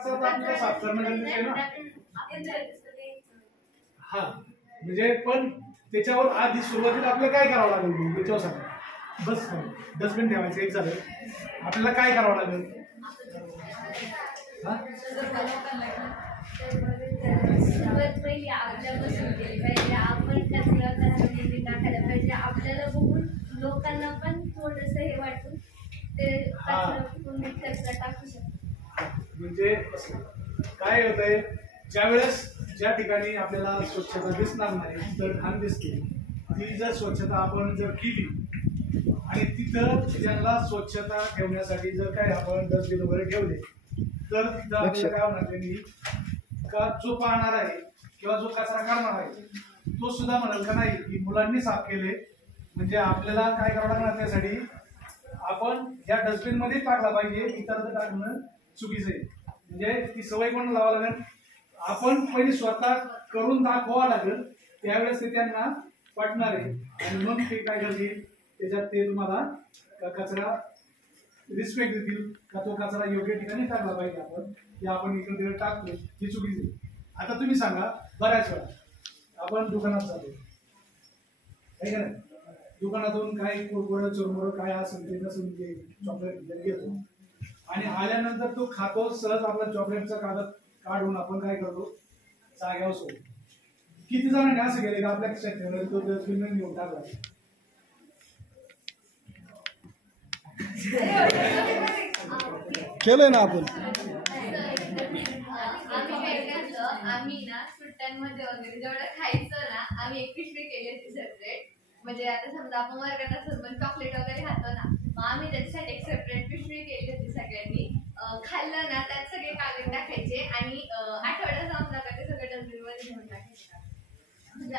असं आपल्याला साफ करणं गरजेचं आहे ना. हा म्हणजे पण त्याच्यावर आधी सुरुवातीला आपल्याला काय करावं लागेल त्याच्यावर सांगा. बस डस्टबिन ठेवायचं एक झालं. आपल्याला काय करावं लागेल? आपल्याला बघून लोकांना पण थोडस हे वाटून ते कचरा टाकू शकतो. म्हणजे काय होतंय, ज्यावेळेस ज्या ठिकाणी आपल्याला स्वच्छता दिसणार नाही तर घाण दिसते, ती जर स्वच्छता आपण जर केली आणि तिथं त्यांना स्वच्छता ठेवण्यासाठी जर काय आपण डस्टबिन वगैरे ठेवले तर तिथं आपल्याला काय होणार त्यांनी का जो पाहणार आहे किंवा जो कचरा काढणार आहे तो सुद्धा म्हणाल का नाही की मुलांनी साफ केले, म्हणजे आपल्याला काय करावं लागणार त्यासाठी आपण या डस्टबिन मध्ये टाकला पाहिजे, इतर टाकणं चुकीचं आहे. म्हणजे ती सवय पण लावावं लागेल, आपण पहिले स्वतः करून दाखवावं लागेल, त्यावेळेस ते त्यांना पटणार आहे आणि मग ते काय करतील त्याच्यात ते तुम्हाला कचरा रिस्पेक्ट देतील का तो कचरा योग्य ठिकाणी टाकला पाहिजे. आपण की आपण इकडे तिकडे टाकतो ही चुकीची आहे. आता तुम्ही सांगा, बऱ्याच वेळा आपण दुकानात जातो आहे का नाही, दुकानातून काही कुरकुरे चुरमुरं काय असेल ते नसेल ते चॉकलेट घेतो आणि आल्यानंतर तो खातो, सहज आपला चॉकलेटचा कागद काढून आपण काय करतो जाग्यावर सोडतो. किती जणांनी असं केले का आपल्या क्षेत्रामध्ये तो डस्टबिन घेऊन टाकला? केलंय ना आपण. आम्ही ना सुट्ट्यांमध्ये वगैरे जेवढं खायचं ना आम्ही एक पिशवी केली होती सेपरेट. म्हणजे आता समजा आपण वर्गात असतो पण चॉकलेट वगैरे खातो ना, मग आम्ही त्याच्यासाठी एक सेपरेट पिशवी केली होती. सगळ्यांनी खाल्लं ना त्यात सगळे कागद टाकायचे आणि आठवड्यात संपला का ते सगळं डस्टबिन मध्ये घेऊन टाकायचे. म्हणजे